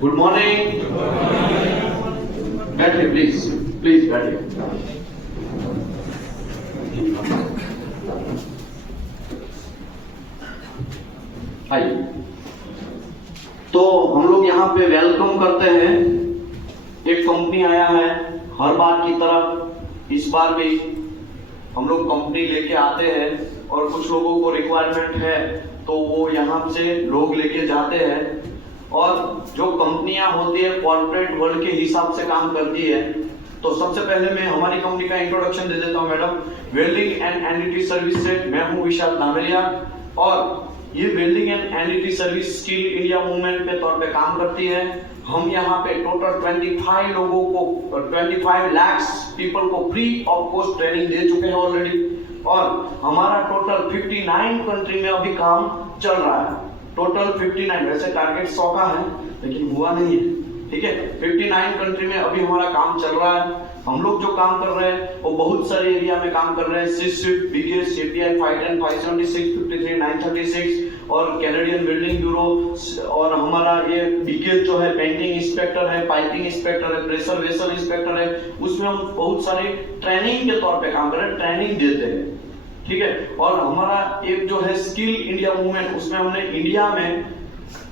Good morning. बैठिए please, please बैठिए। आइए। तो हम लोग यहाँ पे वेलकम करते हैं। एक कंपनी आया है हर बार की तरह, इस बार भी हम लोग कंपनी लेके आते हैं और कुछ लोगों को रिक्वायरमेंट है तो वो यहाँ से लोग लेके जाते हैं। और जो कंपनियां होती है कॉर्पोरेट वर्ल्ड के हिसाब से काम करती है। तो सबसे पहले मैं हमारी कंपनी का इंट्रोडक्शन दे देता हूँ madam. Welding and NDT service से मैं हूँ विशाल धामेलिया और ये welding and NDT service skill India movement पे तौर पे काम करती है। हम यहाँ पे टोटल 25 लोगों को 25 लाख पीपल को फ्री ऑफ कॉस्ट ट्रेनिंग दे चुके हैं ऑलरेडी। और हमारा टोटल 59 कंट्री में अभी काम चल रहा है। टोटल 59, वैसे टारगेट 100 का है लेकिन हुआ नहीं है, ठीक है। 59 कंट्री में अभी हमारा काम चल रहा है। हम लोग जो काम कर रहे हैं वो बहुत सारे एरिया में काम कर रहे हैं। स्विफ्ट, बिगेस्ट, एपीआई, 510, 576, 53, 936 और कैनेडियन बिल्डिंग ब्यूरो। और हमारा ये बिगेस्ट जो है पेंटिंग इंस्पेक्टर है, पाइपिंग इंस्पेक्टर है, प्रेशर वेसल इंस्पेक्टर है। उसमें हम बहुत सारे ट्रेनिंग के तौर पे काम कर रहे हैं, ट्रेनिंग देते हैं, ठीक है। और हमारा एक जो है स्किल इंडिया मूवमेंट, उसमें हमने इंडिया में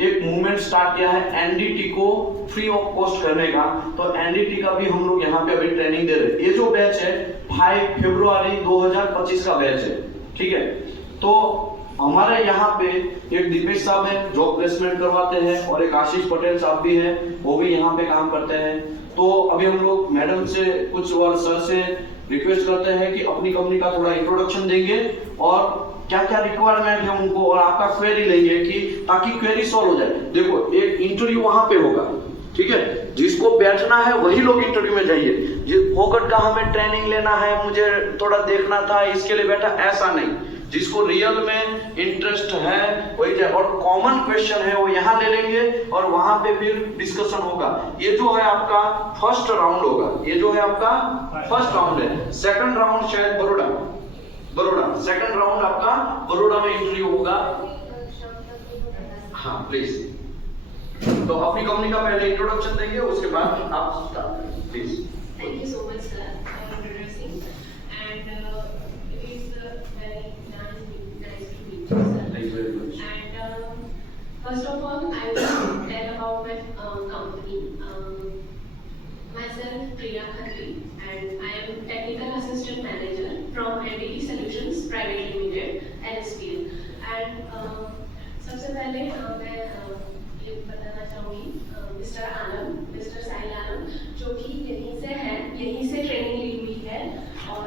एक मूवमेंट स्टार्ट किया है एनडीटी को फ्री ऑफ कॉस्ट करने का। तो एनडीटी का भी हम लोग यहाँ पे अभी ट्रेनिंग दे रहे हैं। ये जो बैच है 5 फरवरी 2025 का बैच है, ठीक है। तो हमारे यहाँ पे एक दीपेश साहब है जो प्लेसमेंट करवाते हैं और एक आशीष पटेल साहब भी है, वो भी यहाँ पे काम करते हैं। तो अभी हम लोग मैडम से कुछ और सर से रिक्वेस्ट करते हैं कि अपनी कंपनी का थोड़ा इंट्रोडक्शन देंगे और क्या क्या रिक्वायरमेंट है उनको और आपका क्वेरी लेंगे कि ताकि क्वेरी सॉल्व हो जाए। देखो एक इंटरव्यू वहां पे होगा, ठीक है। जिसको बैठना है वही लोग इंटरव्यू में जाइए। जिस फोकट का हमें ट्रेनिंग लेना है, मुझे थोड़ा देखना था इसके लिए बैठा, ऐसा नहीं। जिसको रियल में इंटरेस्ट है वही जाए। और कॉमन क्वेश्चन है वो यहाँ ले लेंगे और वहां पे फिर डिस्कशन होगा। ये जो है आपका फर्स्ट राउंड होगा, ये जो है आपका फर्स्ट राउंड है। सेकंड राउंड शायद बड़ौदा, सेकंड राउंड आपका बड़ौदा में इंटरव्यू होगा। हाँ प्लीज। तो अपनी कंपनी का पहले इंट्रोडक्शन देंगे, उसके बाद आप start please. Thank you so much, sir, for introducing. And it is very nice to meet you, sir. Thank you very much. And first of all, I will tell about my company. Myself, Priya Khatri, and I am Technical Assistant Manager from NDT Solutions Private Limited, NSPL. And सबसे पहले मैं ये बताना चाहूँगी mister साहिल आलम, जो कि यहीं से है, यहीं से ट्रेनिंग ली हुई है और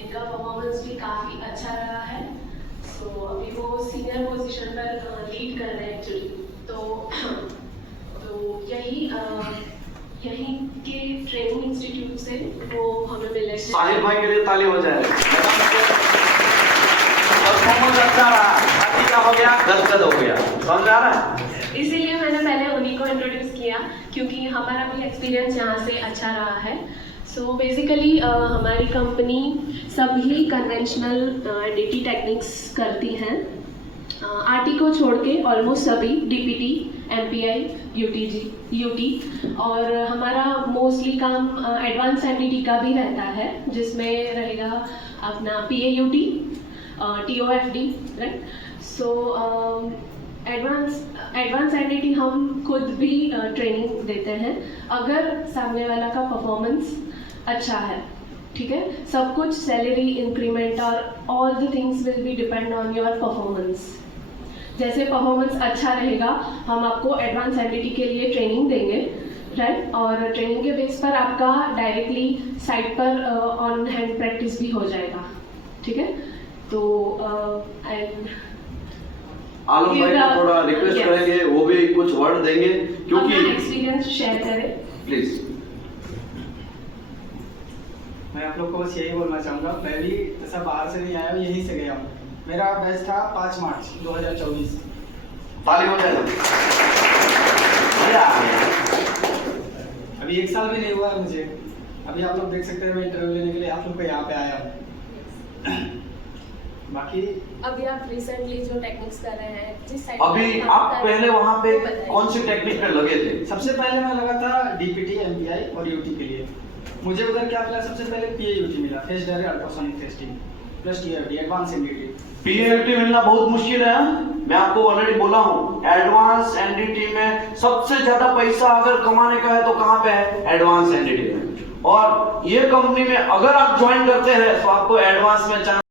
इनका परफॉर्मेंस भी काफ़ी अच्छा रहा है। सो अभी वो सीनियर पोजीशन पर लीड कर रहे हैं एक्चुअली। तो यहीं के ट्रेनिंग इंस्टीट्यूट से वो हमें मिले। साहिल भाई के लिए ताली हो जाए। परफॉर्मेंस अच्छा रहा, बाकी क्या हो गया, गदगद हो गया, समझ आ रहा है। इसीलिए मैंने पहले उन्हीं को इंट्रोड्यूस किया क्योंकि हमारा भी एक्सपीरियंस यहाँ से अच्छा रहा है। सो बेसिकली हमारी कंपनी सभी कन्वेंशनल एनडीटी टेक्निक्स करती हैं। आरटी को छोड़ के ऑलमोस्ट सभी डीपीटी, एमपीआई, यूटी और हमारा मोस्टली काम एडवांस एनडीटी का भी रहता है, जिसमें रहेगा अपना पीएयूटी, टीओएफडी, राइट। सो एडवांस एनडीटी हम खुद भी ट्रेनिंग देते हैं अगर सामने वाला का परफॉर्मेंस अच्छा है, ठीक है। सब कुछ सैलरी इंक्रीमेंट और all the things will be depend on your performance. जैसे परफॉर्मेंस अच्छा रहेगा हम आपको एडवांस एनडीटी के लिए ट्रेनिंग देंगे, राइट। और ट्रेनिंग के बेस पर आपका डायरेक्टली साइट पर ऑन हैंड प्रैक्टिस भी हो जाएगा, ठीक है। तो आलम भाई को थोड़ा रिक्वेस्ट करेंगे, वो भी कुछ वर्ड देंगे क्योंकि अपना एक्सपीरियंस शेयर करें प्लीज। मैं आप लोग को बस यही बोलना चाहूँगा, मैं भी ऐसा बाहर से नहीं आया हूँ, यहीं से गया हूँ। मेरा बैच था 5 मार्च 2024। ताली हो जाए। अभी 1 साल भी नहीं हुआ है मुझे। अभी आप लोग देख सकते हैं मैं इंटरव्यू लेने के लिए आप लोग को यहाँ पे आया हूँ। बाकी अभी आप रिसेंटली जो टेक्निक्स कर रहे हैं, जिस साइड अभी आप पहले वहां पे कौन सी टेक्निक पे लगे थे? सबसे पहले मैं लगा था डीपीटी, एमपीआई और यूटी के लिए। मुझे उधर क्या मिला, सबसे पहले पीएयूटी मिला, face direct ultrasonic testing, plus TFD advance NDT. PAUT मिलना बहुत मुश्किल है। मैं आपको ऑलरेडी बोला हूँ, एडवांस एनडीटी में सबसे ज्यादा पैसा अगर कमाने का है तो कहाँ पे है? एडवांस एनडीटी में। और ये कंपनी में अगर आप ज्वाइन करते हैं तो आपको एडवांस में चांस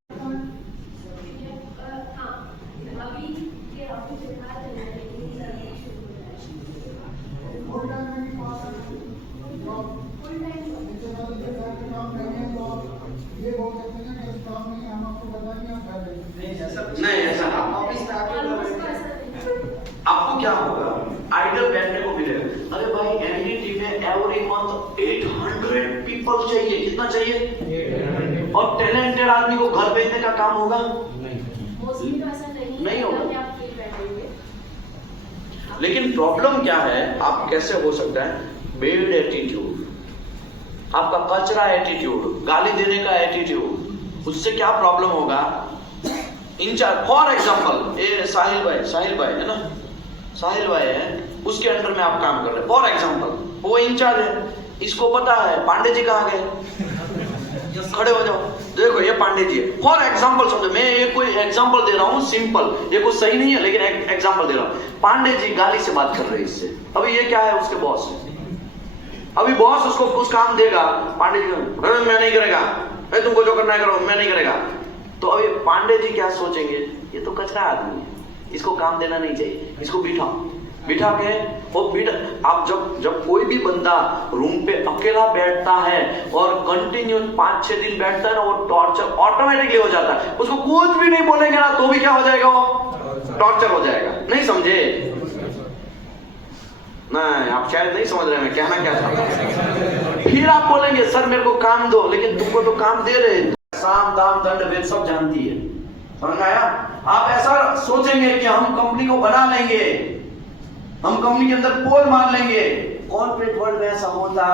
नहीं, ऐसा आपको क्या होगा, आइडल बैठने को मिलेगा। अरे भाई एनडीटी में एवरी मंथ 800 पीपल चाहिए। कितना चाहिए? और टैलेंटेड आदमी को घर भेजने का काम होगा? नहीं होगा। लेकिन प्रॉब्लम क्या है, आप कैसे हो सकता है? बेड एटीट्यूड, आपका कचरा एटीट्यूड, गाली देने का एटीट्यूड, उससे क्या प्रॉब्लम होगा? इंचार्ज फॉर एग्जांपल ये साहिल भाई है ना, साहिल भाई है, उसके अंडर में आप काम कर रहे हैं फॉर एग्जांपल, वो इंचार्ज है, इसको पता है पांडे जी कहाँ गए, खड़े हो जाओ, देखो ये पांडे जी है, फॉर एग्जांपल समझो, मैं ये कोई एग्जांपल दे रहा हूँ सिंपल, ये कुछ सही नहीं है लेकिन एग्जांपल दे रहा हूँ। पांडे जी गाली से बात कर रहे हैं इससे, अभी ये क्या है? उसके बॉस है। अभी बॉस उसको कुछ काम देगा, पांडे जी मैं नहीं करेगा, तुमको जो करना है करो, मैं नहीं करेगा। तो अभी पांडे जी क्या सोचेंगे, ये तो कचरा आदमी है, इसको काम देना नहीं चाहिए, इसको बिठा के वो आप जब कोई भी बंदा रूम पे अकेला बैठता है और कंटिन्यू 5-6 दिन बैठता है ना, वो टॉर्चर ऑटोमेटिकली हो जाता है। उसको कुछ भी नहीं बोलेंगे ना तो भी क्या हो जाएगा, वो टॉर्चर हो जाएगा। नहीं समझे? नहीं, आप शायद नहीं समझ रहे मैं कहना क्या चाहता हूं। फिर आप बोलेंगे सर मेरे को काम दो, लेकिन तुमको तो काम दे रहे, साम दाम दंड भेद सब जानती है, समझ आया? आप ऐसा सोचेंगे कि हम कंपनी को बना लेंगे, हम कंपनी के अंदर पोल मार लेंगे। कॉर्पोरेट वर्ल्ड में ऐसा होता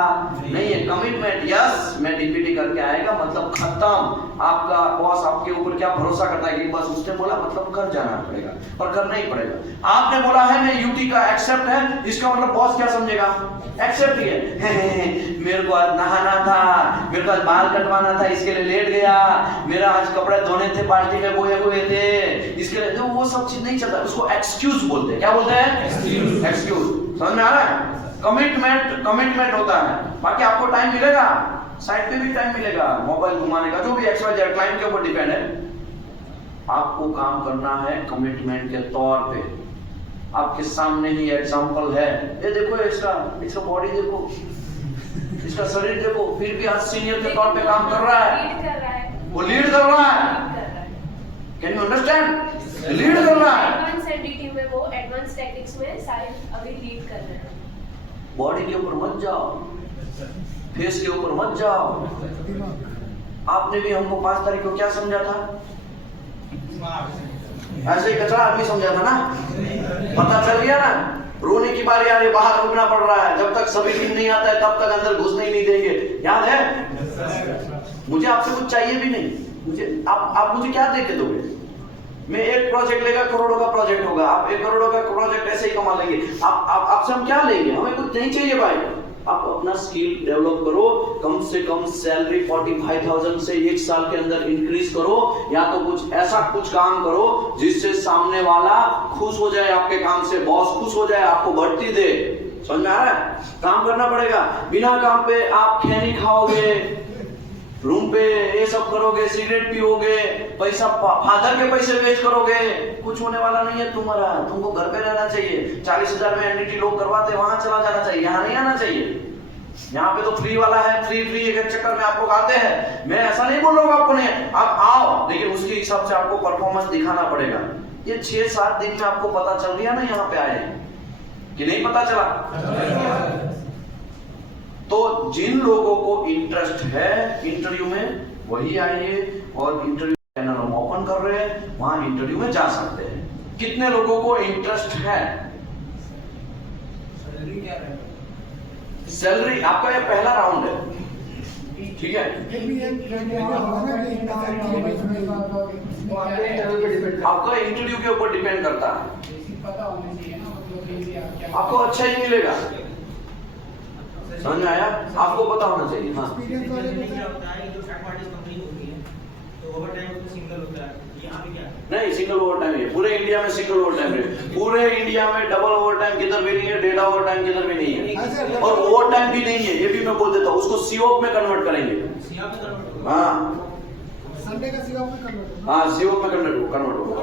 नहीं है। कमिटमेंट, यस मैं डीपीटी करके आएगा मतलब खत्म। आपका बॉस आपके ऊपर क्या भरोसा करता है कि बस उसने बोला मतलब कर जाना पड़ेगा, पर करना ही पड़ेगा। आपने बोला है मैं यूटी का एक्सेप्ट है, इसका मतलब बॉस क्या समझेगा? एक्सेप्ट ही है। मेरे को आज नहाना था, मेरे को आज बाल कटवाना था, इसके लिए लेट गया, मेरा आज कपड़े धोने थे, पार्टी में बोए हुए थे, इसके लिए तो वो सब चीज नहीं चलता, उसको एक्सक्यूज बोलते हैं। क्या बोलते हैं? एक्सक्यूज। समझ में आ रहा है? कमिटमेंट होता है। बाकी आपको टाइम मिलेगा, साइड पे भी टाइम मिलेगा, मोबाइल घुमाने का, जो भी XYZ क्लाइंट के ऊपर डिपेंड है। आपको काम करना है कमिटमेंट के तौर पे। आपके सामने ही एग्जांपल है, ये देखो इसका बॉडी देखो, इसका शरीर देखो, फिर भी आज सीनियर के तौर पे काम कर रहा है, वो लीड कर रहा है। Can you understand? लीड कर रहा है। एडवांस एडिटी में वो एडवांस टेक्निक्स में साहिल अभी लीड कर रहे हैं। बॉडी के ऊपर मत जाओ, फेस के ऊपर मत जाओ। आपने भी हमको 5 तारीख को क्या समझा था? ऐसे ही कचरा आदमी समझा था ना? पता चल गया ना? रोने की बारी आ रही, बाहर रुकना पड़ रहा है, जब तक सभी दिन नहीं आता है तब तक अंदर घुसने ही नहीं देंगे। याद है? मुझे आपसे कुछ चाहिए भी नहीं, मुझे आप मुझे क्या दे के दोगे? मैं एक प्रोजेक्ट लेगा, करोड़ों का प्रोजेक्ट होगा, आप 1 करोड़ का प्रोजेक्ट ऐसे ही कमा लेंगे। आपसे हम क्या लेंगे? हमें कुछ नहीं चाहिए भाई। आप अपना स्किल डेवलप करो, कम से कम सैलरी 45,000 से 1 साल के अंदर इंक्रीज करो, या तो कुछ ऐसा काम करो जिससे सामने वाला खुश हो जाए आपके काम से, बॉस खुश हो जाए, आपको बढ़ती दे। समझ में आ रहा है? काम करना पड़ेगा। बिना काम पे आप खैनी खाओगे, रूम पे ये सब करोगे, सिगरेट पियोगे, पैसा फादर के पैसे वेस्ट करोगे, कुछ होने वाला नहीं है तुम्हारा। तुमको घर पे रहना चाहिए। 40,000 में एनडीटी लोग करवाते, वहां चला जाना चाहिए, यहाँ नहीं आना चाहिए। यहाँ पे तो फ्री वाला है, फ्री एक चक्कर में आप लोग आते हैं। मैं ऐसा नहीं बोल रहा हूँ आपको नहीं, आप आओ, लेकिन उसके हिसाब से आपको परफॉर्मेंस दिखाना पड़ेगा। ये 6-7 दिन में आपको पता चल गया ना यहाँ पे आए कि नहीं पता चला? तो जिन लोगों को इंटरेस्ट है इंटरव्यू में, वही आइए, और इंटरव्यू चैनल हम ओपन कर रहे हैं, वहां इंटरव्यू में जा सकते हैं। कितने लोगों को इंटरेस्ट है? सैलरी क्या है? सैलरी आपका ये पहला राउंड है, ठीक है, आपका इंटरव्यू के ऊपर डिपेंड करता है, आपको अच्छा ही मिलेगा। समझ में आया? आपको पता होना चाहिए। हाँ, नहीं सिंगल ओवर टाइम है, पूरे इंडिया में सिंगल ओवर टाइम है। पूरे इंडिया में डबल ओवर टाइम किधर भी नहीं है, डेटा ओवर टाइम किधर भी नहीं है, और ओवर टाइम भी नहीं है, ये भी मैं बोल देता हूँ। उसको सीओप में कन्वर्ट करेंगे। हाँ संडे का सीओप में कन्वर्ट हाँ, सीओप में कन्वर्ट होगा,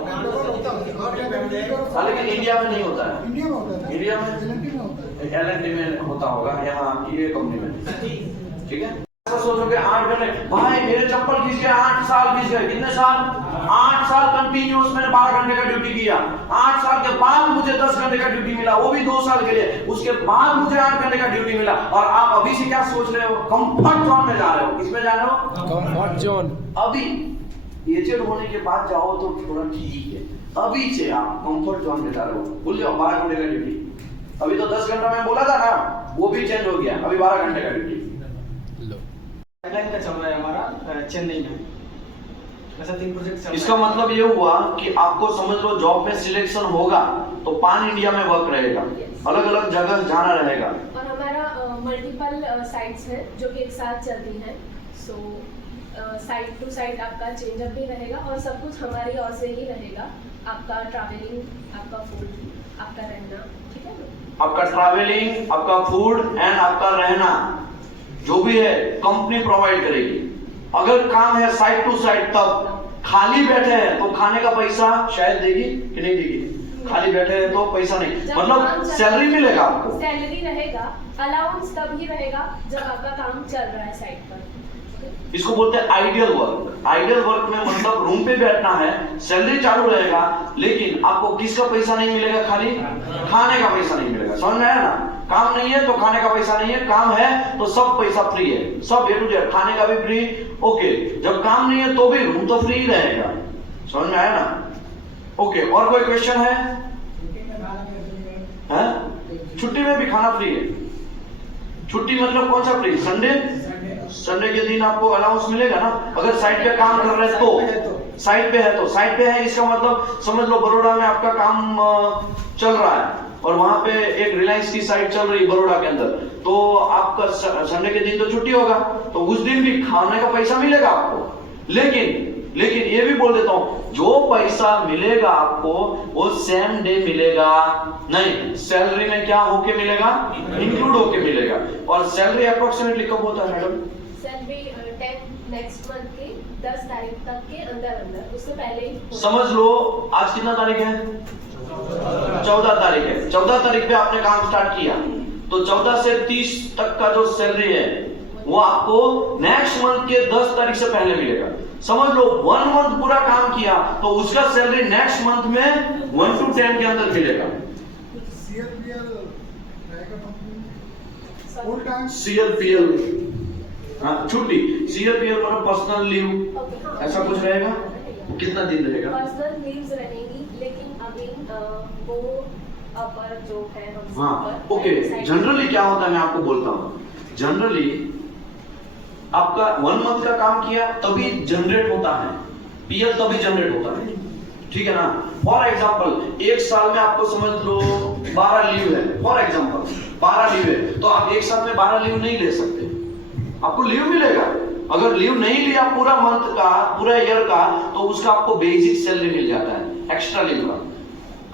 लेकिन इंडिया में नहीं होता है। इंडिया में होता है, इंडिया में एलएनटी में होता है, एलएनटी में होता होगा, यहाँ ये कंपनी में। ठीक है, सोचोगे 8 घंटे, भाई मेरे चप्पल खींच गए, 8 साल खींच गए। कितने साल? 8 साल कंटिन्यूस मैंने 12 घंटे का ड्यूटी किया। 8 साल के बाद मुझे 10 घंटे का ड्यूटी मिला, वो भी 2 साल के लिए। उसके बाद मुझे 8 घंटे का ड्यूटी मिला। और आप अभी से क्या सोच रहे हो? कंफर्ट जोन में जा रहे हो। किसमें जा रहे हो? Comfort zone. अभी एजेड होने के बाद जाओ तो थोड़ा ठीक है, अभी से आप कंफर्ट जोन में जा रहे हो। भूल जाओ 12 घंटे का ड्यूटी। अभी तो 10 घंटा मैं बोला था ना, वो भी चेंज हो गया, अभी 12 घंटे का ड्यूटी। पाइपलाइन का चल रहा है हमारा चेन्नई में, ऐसा 3 प्रोजेक्ट चल इसका मतलब ये हुआ कि आपको समझ लो जॉब में सिलेक्शन होगा तो पान इंडिया में वर्क रहेगा, अलग अलग जगह जाना रहेगा। और हमारा मल्टीपल साइट्स हैं जो कि एक साथ चलती हैं। सो साइट टू साइट आपका चेंजअप भी रहेगा और सब कुछ हमारी ओर से ही रहेगा। आपका ट्रैवलिंग, आपका फूड, आपका रहना, ठीक है ना? आपका ट्रैवलिंग, आपका फूड एंड आपका रहना जो भी है कंपनी प्रोवाइड करेगी। अगर काम है साइट टू साइट, तब खाली बैठे हैं तो खाने का पैसा शायद देगी कि नहीं देगी? खाली बैठे हैं तो पैसा नहीं, मतलब सैलरी मिलेगा आपको। सैलरी रहेगा, अलाउंस तभी रहेगा जब आपका काम चल रहा है साइट पर। इसको बोलते हैं आइडियल वर्क। आइडियल वर्क में मतलब रूम पे बैठना है, सैलरी चालू रहेगा, लेकिन आपको किसका पैसा नहीं मिलेगा? खाली खाने का पैसा नहीं मिलेगा। समझ में आया ना? काम नहीं है तो खाने का पैसा नहीं है, काम है तो सब पैसा फ्री है, सब ए टू जेड, खाने का भी फ्री। ओके, जब काम नहीं है तो भी रूम तो फ्री रहेगा। समझ में आया ना? ओके, और कोई क्वेश्चन है? छुट्टी में भी खाना फ्री है। छुट्टी मतलब कौन सा फ्री? संडे। संडे के दिन आपको अलाउंस मिलेगा ना, अगर साइट पे काम कर रहे हैं तो। साइट पे है तो साइट पे है, इसका मतलब समझ लो बड़ौदा में आपका काम चल रहा है और वहां पे एक रिलायंस की साइट चल रही है बड़ौदा के अंदर, तो आपका संडे के दिन तो छुट्टी होगा, तो उस दिन भी खाने का पैसा मिलेगा आपको। लेकिन ये भी बोल देता हूं, जो पैसा मिलेगा आपको वो सेम डे मिलेगा नहीं, सैलरी में क्या होके मिलेगा? इंक्लूड होके मिलेगा। और सैलरी अप्रोक्सीमेटली कब होता है मैडम? सैलरी 10 नेक्स्ट मंथ के 10 तारीख तक के अंदर, उससे पहले ही। समझ लो आज कितना तारीख है? 14 तारीख है। 14 तारीख पे आपने काम स्टार्ट किया तो 14 से 30 तक का जो सैलरी है वो आपको नेक्स्ट मंथ के 10 तारीख से पहले मिलेगा। समझ लो 1 मंथ पूरा काम किया तो उसका सैलरी नेक्स्ट मंथ में 1 to 10 के अंदर मिलेगा। सीएलपीएल रहेगा कंपनी फुल टाइम। सीएलपीएल छुट्टी, सीएलपीएल मतलब पर्सनल लीव, ऐसा कुछ रहेगा? कितना दिन रहेगा? पर्सनल लीव्स रहेंगी, लेकिन अभी वो अपर जो है हम हाँ, ओके। जनरली क्या होता है मैं आपको बोलता हूँ, जनरली आपका 1 मंथ का काम किया तभी जनरेट होता है पीएल, तभी जनरेट होता है, ठीक है ना? फॉर एग्जांपल 1 साल में आपको समझ लो 12 लीव है, फॉर एग्जांपल 12 लीव है, तो आप एक साथ में 12 लीव नहीं ले सकते, आपको लीव मिलेगा। अगर लीव नहीं लिया पूरा मंथ का, पूरा ईयर का, तो उसका आपको बेसिक सैलरी मिल जाता है एक्स्ट्रा लीव का।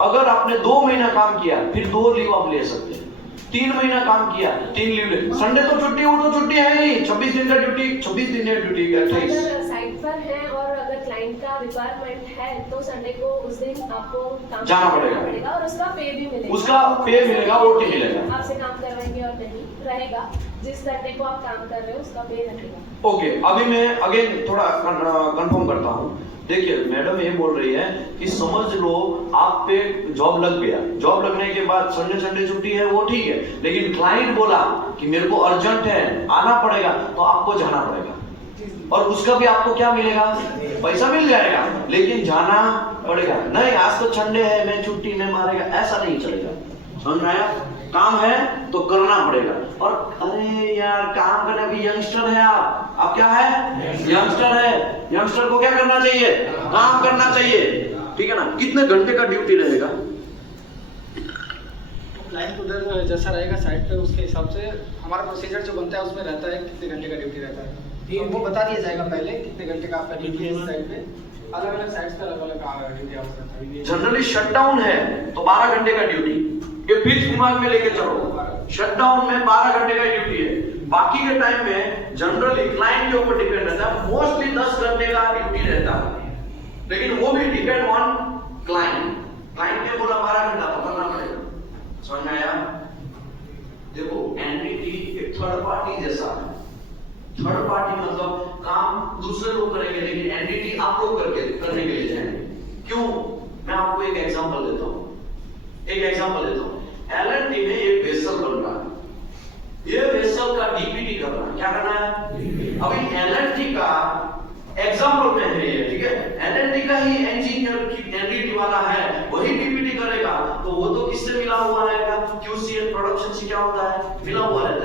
अगर आपने 2 महीना काम किया फिर 2 लीव आप ले सकते हैं, 3 महीना काम किया 3 लीव ले। संडे तो छुट्टी, वो तो छुट्टी है ही, 26 दिन का ड्यूटी, 26 दिन है ड्यूटी का। अगर साइट पर है और अगर क्लाइंट का रिक्वायरमेंट है तो संडे को उस दिन आपको काम जाना पड़ेगा पड़ेगा और उसका पे भी मिलेगा। उसका पे मिलेगा, ओटी मिलेगा। आपसे काम करवाएंगे और नहीं रहेगा, जिस संडे को आप काम कर रहे हो उसका पे रहेगा। ओके, अभी मैं अगेन थोड़ा कंफर्म करता हूँ। देखिए मैडम ये बोल रही है कि समझ लो आप पे जॉब लग गया, जॉब लगने के बाद संडे छुट्टी है वो ठीक है, लेकिन क्लाइंट बोला कि मेरे को अर्जेंट है आना पड़ेगा, तो आपको जाना पड़ेगा और उसका भी आपको क्या मिलेगा? पैसा मिल जाएगा, लेकिन जाना पड़ेगा। नहीं आज तो संडे है मैं छुट्टी में मारेगा, ऐसा नहीं चलेगा। समझ में आया? काम है तो करना पड़ेगा। और अरे यार काम करने भी यंगस्टर है आप क्या है यंगस्टर है, यंगस्टर को क्या करना चाहिए काम करना चाहिए, ठीक है ना। कितने घंटे का ड्यूटी रहेगा? क्लाइंट उधर जैसा रहेगा साइट पे उसके हिसाब से हमारा प्रोसीजर जो बनता है उसमें रहता है कितने घंटे का ड्यूटी रहता है, तो वो बता दिया जाएगा पहले कितने घंटे का आपका ड्यूटी है इस साइट पे। अलग अलग साइट्स पे अलग अलग ड्यूटी आवर्स रहता है। जनरली शटडाउन है तो 12 घंटे का ड्यूटी, ये फिक्स दिमाग में लेके चलो। शटडाउन में 12 घंटे का ड्यूटी है, बाकी के टाइम में जनरली क्लाइंट के ऊपर डिपेंड रहता है, मोस्टली 10 घंटे का ड्यूटी रहता है, लेकिन वो भी डिपेंड ऑन क्लाइंट। क्लाइंट ने बोला 12 घंटा तो करना पड़ेगा। समझ में आया? देखो एनटीटी एक थर्ड पार्टी जैसा है। थर्ड पार्टी मतलब काम दूसरे लोग करेंगे, लेकिन एनटीटी आप लोग करने के लिए जाएंगे। क्यों? मैं आपको एक एग्जांपल देता हूं। एलएनटी में एक वेसल बन रहा है, ये वेसल का डीपीटी करना है। क्या करना है? अभी एलएनटी का एग्जांपल में है ये, ठीक है। एलएनटी का ही इंजीनियर की एनटीटी वाला है, वही डीपीटी करेगा, तो वो तो किससे मिला हुआ रहेगा? क्यूसी एंड प्रोडक्शन से क्या होता है? मिला हुआ है।